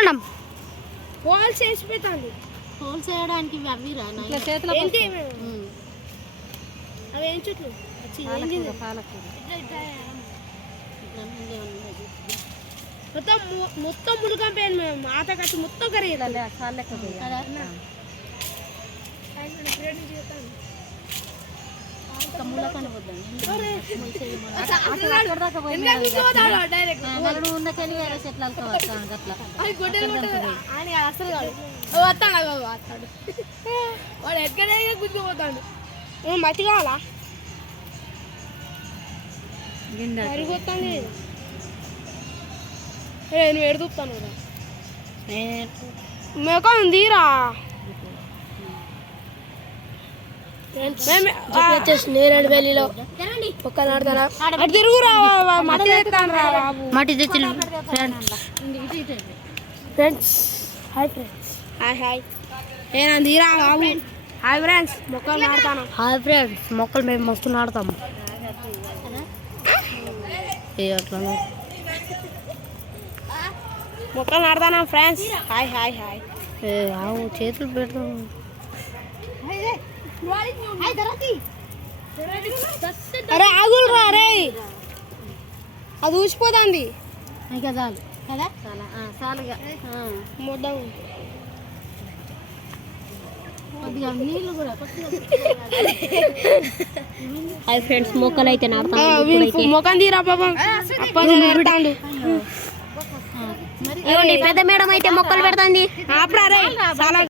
ఎట్లున్నాం whole చేసి పెట్టండి. Whole చేయడానికి అవిరా చేతిలో అవి ఏం చుట్లు మొత్తం మొత్తం ములుగంపేయండి మేము ఆట కట్టి మొత్తం కరిగి వాడు ఎక్కడే గుర్తుపోతాడు. మట్టి కావాలా సరిపోతాను నేను ఎడుతాను మేక ఉందిరా నేరేడు వేలిలో ఒక్క నాడుతారా తిరుగురా మట్టి మట్టి తెచ్చి ఫ్రెండ్స్ హాయ్ ఫ్రెండ్స్ హాయ్ నేను తీరా బాబు హాయ్ ఫ్రెండ్స్ మొక్కలు నాడుతాను. హాయ్ ఫ్రెండ్స్ మొక్కలు మేము మస్తు నాడుతాము. అట్లా మొక్కలు నాడుతాను ఫ్రెండ్స్ హాయ్ హాయ్ హాయ్ ఆవు చేతులు పెడతాం. అరే ఆగులరా అరే అది ఊసిపోతుంది ఇంకా చాలు కదా చాలుగా ముద్ద కొద్దిగా నీళ్ళు కూడా హాయ్ ఫ్రెండ్స్ మొక్కలు అయితే నాడతాం. మొక్కం తీరా పాపం పెడతాండు. పెద్ద మేడం అయితే మొక్కలు పెడతాంది. చాలా